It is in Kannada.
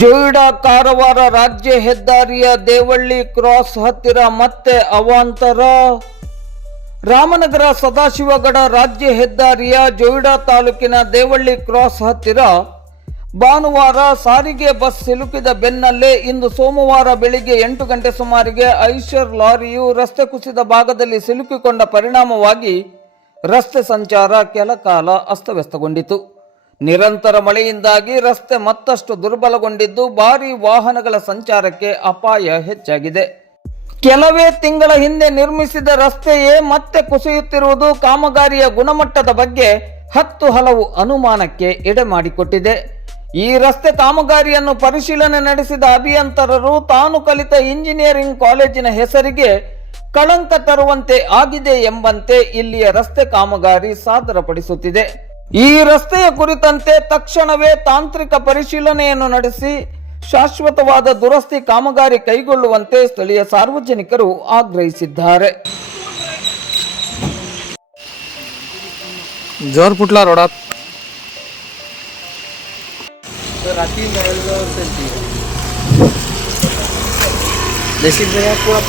ಜೊಯ್ಡಾ ಕಾರವಾರ ರಾಜ್ಯ ಹೆದ್ದಾರಿಯ ದೇವಳ್ಳಿ ಕ್ರಾಸ್ ಹತ್ತಿರ ಮತ್ತೆ ಅವಾಂತರ. ರಾಮನಗರ ಸದಾಶಿವಗಡ ರಾಜ್ಯ ಹೆದ್ದಾರಿಯ ಜೊಯ್ಡಾ ತಾಲೂಕಿನ ದೇವಳ್ಳಿ ಕ್ರಾಸ್ ಹತ್ತಿರ ಭಾನುವಾರ ಸಾರಿಗೆ ಬಸ್ ಸಿಲುಕಿದ ಬೆನ್ನಲ್ಲೇ ಇಂದು ಸೋಮವಾರ ಬೆಳಿಗ್ಗೆ 8 ಗಂಟೆ ಸುಮಾರಿಗೆ ಐಷರ್ ಲಾರಿಯು ರಸ್ತೆ ಕುಸಿದ ಭಾಗದಲ್ಲಿ ಸಿಲುಕಿಕೊಂಡ ಪರಿಣಾಮವಾಗಿ ರಸ್ತೆ ಸಂಚಾರ ಕೆಲ ಕಾಲ ಅಸ್ತವ್ಯಸ್ತಗೊಂಡಿತು. ನಿರಂತರ ಮಳೆಯಿಂದಾಗಿ ರಸ್ತೆ ಮತ್ತಷ್ಟು ದುರ್ಬಲಗೊಂಡಿದ್ದು ಭಾರೀ ವಾಹನಗಳ ಸಂಚಾರಕ್ಕೆ ಅಪಾಯ ಹೆಚ್ಚಾಗಿದೆ. ಕೆಲವೇ ತಿಂಗಳ ಹಿಂದೆ ನಿರ್ಮಿಸಿದ ರಸ್ತೆಯೇ ಮತ್ತೆ ಕುಸಿಯುತ್ತಿರುವುದು ಕಾಮಗಾರಿಯ ಗುಣಮಟ್ಟದ ಬಗ್ಗೆ ಹಲವು ಅನುಮಾನಕ್ಕೆ ಎಡೆ ಮಾಡಿಕೊಟ್ಟಿದೆ. ಈ ರಸ್ತೆ ಕಾಮಗಾರಿಯನ್ನು ಪರಿಶೀಲನೆ ನಡೆಸಿದ ಅಭಿಯಂತರರು ತಾನು ಕಲಿತ ಇಂಜಿನಿಯರಿಂಗ್ ಕಾಲೇಜಿನ ಹೆಸರಿಗೆ ಕಳಂಕ ತರುವಂತೆ ಆಗಿದೆ ಎಂಬಂತೆ ಇಲ್ಲಿಯ ರಸ್ತೆ ಕಾಮಗಾರಿ ಸಾದರಪಡಿಸುತ್ತಿದೆ. ಈ ರಸ್ತೆಯ ಕುರಿತಂತೆ ತಕ್ಷಣವೇ ತಾಂತ್ರಿಕ ಪರಿಶೀಲನೆಯನ್ನು ನಡೆಸಿ ಶಾಶ್ವತವಾದ ದುರಸ್ತಿ ಕಾಮಗಾರಿ ಕೈಗೊಳ್ಳುವಂತೆ ಸ್ಥಳೀಯ ಸಾರ್ವಜನಿಕರು ಆಗ್ರಹಿಸಿದ್ದಾರೆ. जोर फुटला रोडात. रात्री पूरा